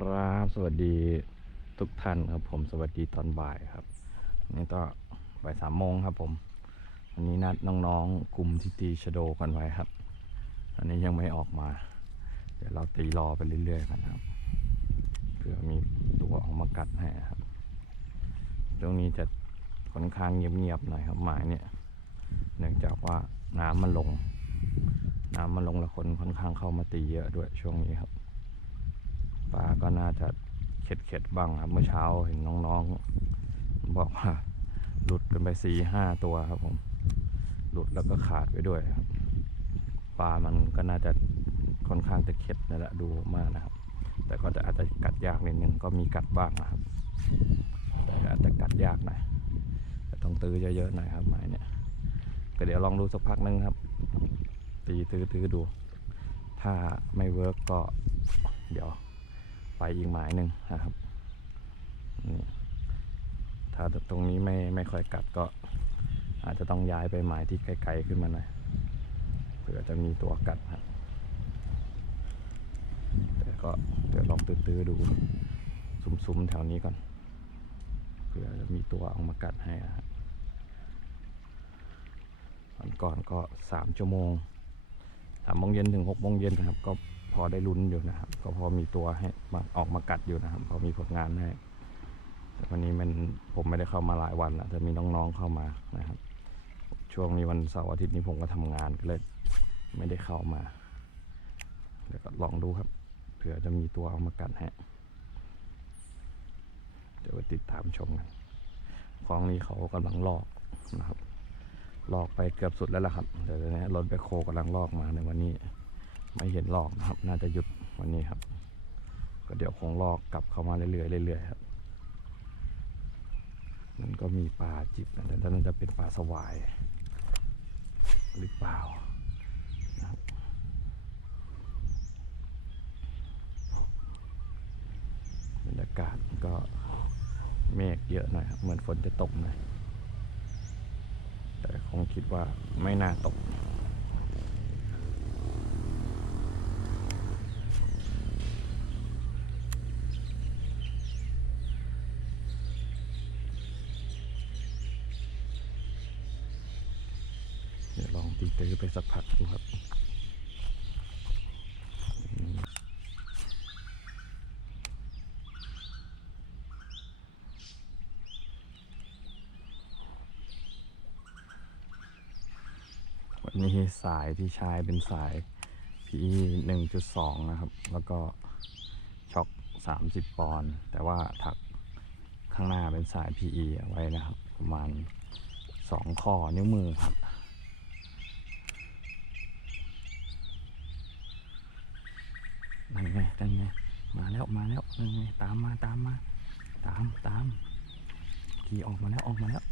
ครับ สวัสดีทุกท่านครับผมสวัสดีตอนบ่ายครับ นี่ก็บ่ายสามโมงครับผมวันนี้นัดน้องๆกลุ่มที่ตีชะโดกันไว้ครับอันนี้ยังไม่ออกมา เดี๋ยวเราตีรอไปเรื่อยๆกันครับเพื่อมีตัวออกมากัดให้ครับตรงนี้จะค่อนข้างเงียบๆหน่อยครับหมายเนี่ย เนื่องจากว่าน้ำมันลง น้ำมันลงแล้วคนค่อนข้างเข้ามาตีเยอะด้วยช่วงนี้ครับ ปลาก็น่าจะเข็ดเข็ดๆบ้างครับ เมื่อเช้าเห็นน้องๆ บอกว่า หลุดกันไปสี่ห้าตัวครับผม หลุดแล้วก็ขาดไปด้วยครับ ปลามันก็น่าจะค่อนข้างจะเข็ดนั่นแหละดูมากนะครับ แต่ก็จะอาจจะกัดยากนิดนึงก็มีกัดบ้างนะครับ แต่อาจจะกัดยากหน่อยแต่ต้องตื้อเยอะๆหน่อยครับหมายเนี่ยก็เดี๋ยวลองดูสักพักนึงครับ ตีตื้อๆดู ถ้าไม่เวิร์กก็เดี๋ยว ไปอีกหมายหนึ่งนะครับนี่ถ้าตรงนี้ไม่ไม่ค่อยกัดก็ อาจจะต้องย้ายไปหมายที่ไกลๆขึ้นมาหน่อยเผื่อจะมีตัวกัดครับแต่ก็เดี๋ยวลองตื้อๆดูซุ้มๆแถวนี้ก่อนเผื่อจะมีตัวเอามากัดให้นะครับวันก่อนก็สามชั่วโมงสามโมงเย็นถึงหกโมงเย็นนะครับ ก็พอได้ลุ้นอยู่นะครับ ก็พอมีตัวให้ มาออกมากัดอยู่นะครับพอมีผลงานให้แต่วันนี้มันผมไม่ได้เข้ามาหลายวันแล้วจะมีน้องๆเข้ามานะครับ ช่วงนี้วันเสาร์อาทิตย์นี้ผมก็ทำงานก็เลยไม่ได้เข้ามาเดี๋ยวก็ลองดูครับเผื่อจะมีตัวเอามากัดให้เดี๋ยวไปติดตามชมกันคลองนี้เขากำลังลอกนะครับ ลอกไปเกือบสุดแล้วล่ะครับเดี๋ยวนี้รถแบคโคกำลังลอกมาในวันนี้ ไม่เห็นลอกนะครับ น่าจะหยุดวันนี้ครับ ก็เดี๋ยวคงลอกกลับเข้ามาเรื่อยๆเรื่อยๆครับมันก็มีปลาจิบนะแต่น่าจะเป็นปลาสวาย หรือเปล่านะครับบรรยากาศก็เมฆเยอะหน่อยครับเหมือนฝนจะตกหน่อยแต่คงคิดว่าไม่น่าตก เดี๋ยวลอง ตีตื้อไปสักพักดูครับวันนี้สายที่ใช้เป็นสาย PE 1.2 นะครับ แล้วก็ช็อค30 ปอนด์แต่ว่าถักข้างหน้าเป็นสาย PE ไว้นะครับ ประมาณ 2 ข้อนิ้วมือครับ นั่นไงนั่นไงมาแล้วมาแล้วนั่นไงตามมาตามมาตามตามขี่ออกมาแล้วออกมาแล้ว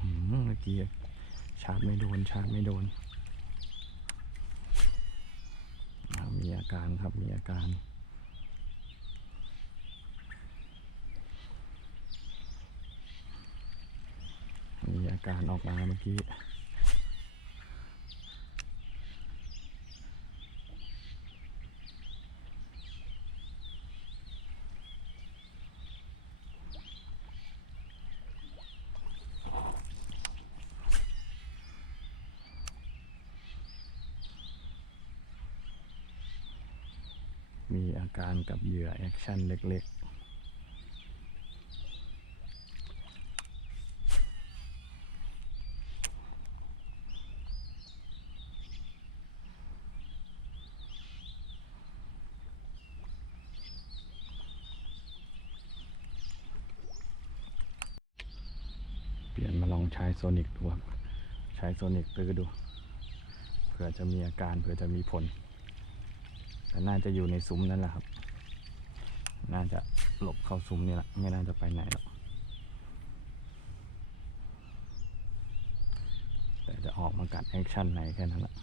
หือเมื่อกี้ชาร์จไม่โดนชาร์จไม่โดนมีอาการครับมีอาการมีอาการออกมาเมื่อกี้ มีอาการกับเหยื่อแอคชั่นเล็กๆ เปลี่ยนมาลองใช้โซนิกดูครับ ใช้โซนิกตื้อดู เผื่อจะมีอาการเผื่อจะมีผล แต่น่าจะอยู่ในซุ้มนั่นแหละครับ น่าจะหลบเข้าซุ้มนี่แหละ ไม่น่าจะไปไหนหรอก แต่จะออกมากัดแอคชั่นไหนแค่นั้นแหละ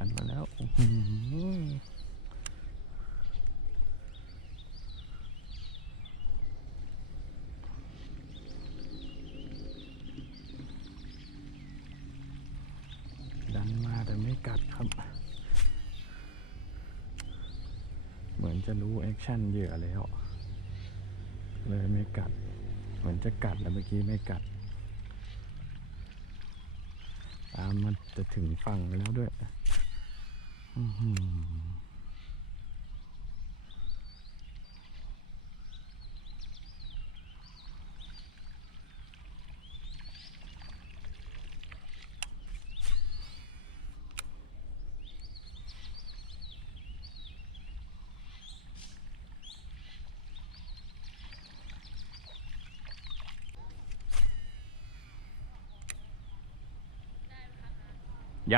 ดันมาแล้วดันมาแต่ไม่กัดครับ เหมือนจะรู้แอคชั่นเหยื่อแล้ว เลยไม่กัด เหมือนจะกัดแล้วเมื่อกี้ไม่กัดตามมันจะถึงฝั่งแล้วด้วย ย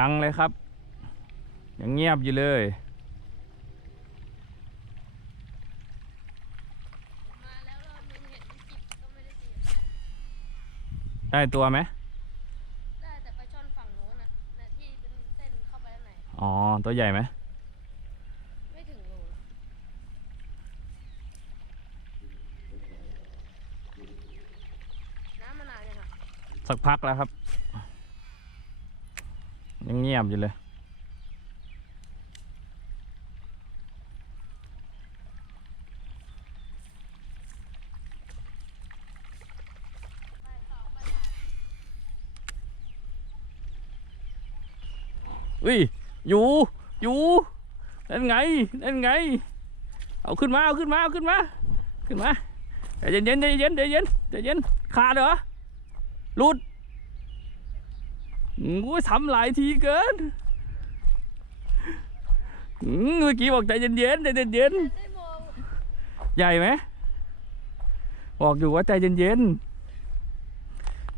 ังเลยครับ ยังเงียบอยู่เลย มาแล้วรอบนึงเห็นจิบก็ไม่ได้ตีได้ตัวไหมได้แต่ไปช่อนฝั่งโน้นน่ะน่ะที่เป็นเส้นเข้าไปด้านในอ๋อ ตัวใหญ่ไหมไม่ถึงโลน้ำมะนาวเนี่ยค่ะสักพักแล้วครับ ยังเงียบอยู่เลย ใบสองใบสาม อุ้ยอยู่อยู่นั่นไงนั่นไง เอาขึ้นมาเอาขึ้นมาเอาขึ้นมาขึ้นมาใจเย็นเย็นใจเย็นใจเย็นใจเย็นขาดเหรอหลุดอู้ยทำหลายทีเกินเมื่อกี้บอกใจเย็นเย็นใจเย็นเย็นใหญ่ไหมบอกอยู่ว่าใจเย็นเย็น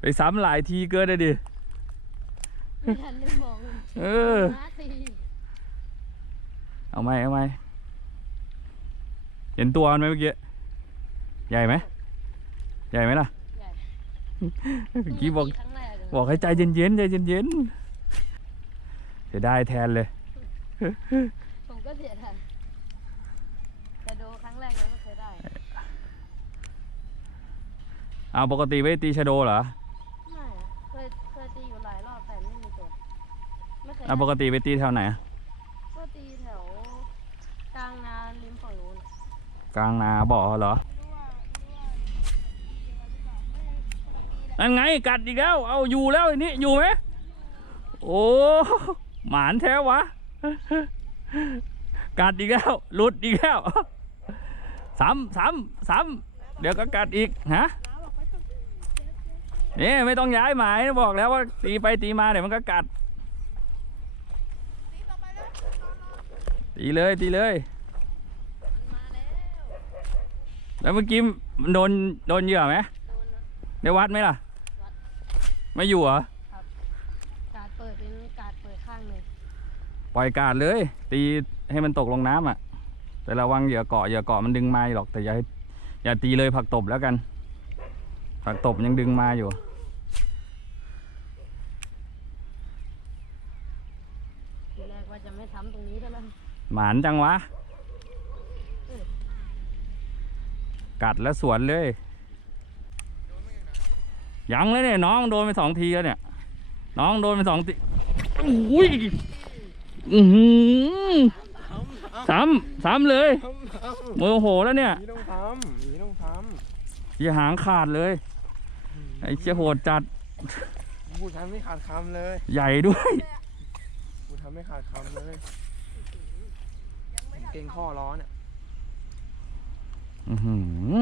ไปซ้ำหลายทีเกินเลยดิไม่ทันได้มอง เออนาทีเอาไหมเอาไหมเห็นตัวมันไหมเมื่อกี้ ใหญ่ไหม ใหญ่ไหมล่ะใหญ่เมื่อกี้บอกครั้งแรกเลยบอกให้ใจเย็นๆใจเย็นๆเสียดายแทนเลย ผมก็เสียทันแต่ดูครั้งแรกยังไม่เคยได้ เอาปกติไม่ตีชะโดเหรอ ไม่อะเคยเคยตีอยู่หลายรอบแต่ไม่มีตัวไม่ เคยเอาได้ปกติไปตีแถวไหน ก็ตีแถวกลางนาริมฝั่งนู้นกลางนาบ่อเหรอไม่รู้ว่าไม่รู้ว่าตีกันหรือเปล่าไม่คนละปีแหละนั่นไงกัดอีกแล้ว เอาอยู่แล้วอันนี้อยู่ไหม โอ้หมานแท้วะ กัดอีกแล้ว หลุดอีกแล้วซ้ำซ้ำซ้ำเดี๋ยวก็กัดอีกฮะน้าบอกไปทำที่นี่ไม่ต้องย้ายหมายบอกแล้วว่าตีไปตีมาเดี๋ยวมันก็กัด ตีต่อไปแล้ว ตีเลยตีเลยมันมาแล้วแล้วเมื่อกี้มันโดนโดนเหยื่อไหมโดนนะได้วัดไหมล่ะวัดไม่อยู่เหรอการเปิดเป็นการเปิดข้างหนึ่งปล่อยกาดเลย ตีให้มันตกลงน้ำอะ แต่ระวังเหยื่อเกาะเหยื่อเกาะมันดึงมาหรอกแต่อย่าให้อย่าตีเลยผักตบแล้วกัน ผักตบยังดึงมาอยู่ทีแรกว่าจะไม่ทำตรงนี้เท่านั้น หมานจังวะ กัดแล้วสวนเลย ยังเลยเนี่ยน้องโดนไปสองทีแล้วเนี่ย น้องโดนไปสองทีอุ้ยอือหือซ้ำซ้ำเลยโมโหแล้วเนี่ยนี่ต้องทำนี่ต้องทเสียหางขาดเลยไอ้เชี่ยโหดจัดำพูดทำไม่ขาดคำเลย ใหญ่ด้วยพูดทำไม่ขาดคำเลย เกงข้อล้อเนี่ย อื้อหือ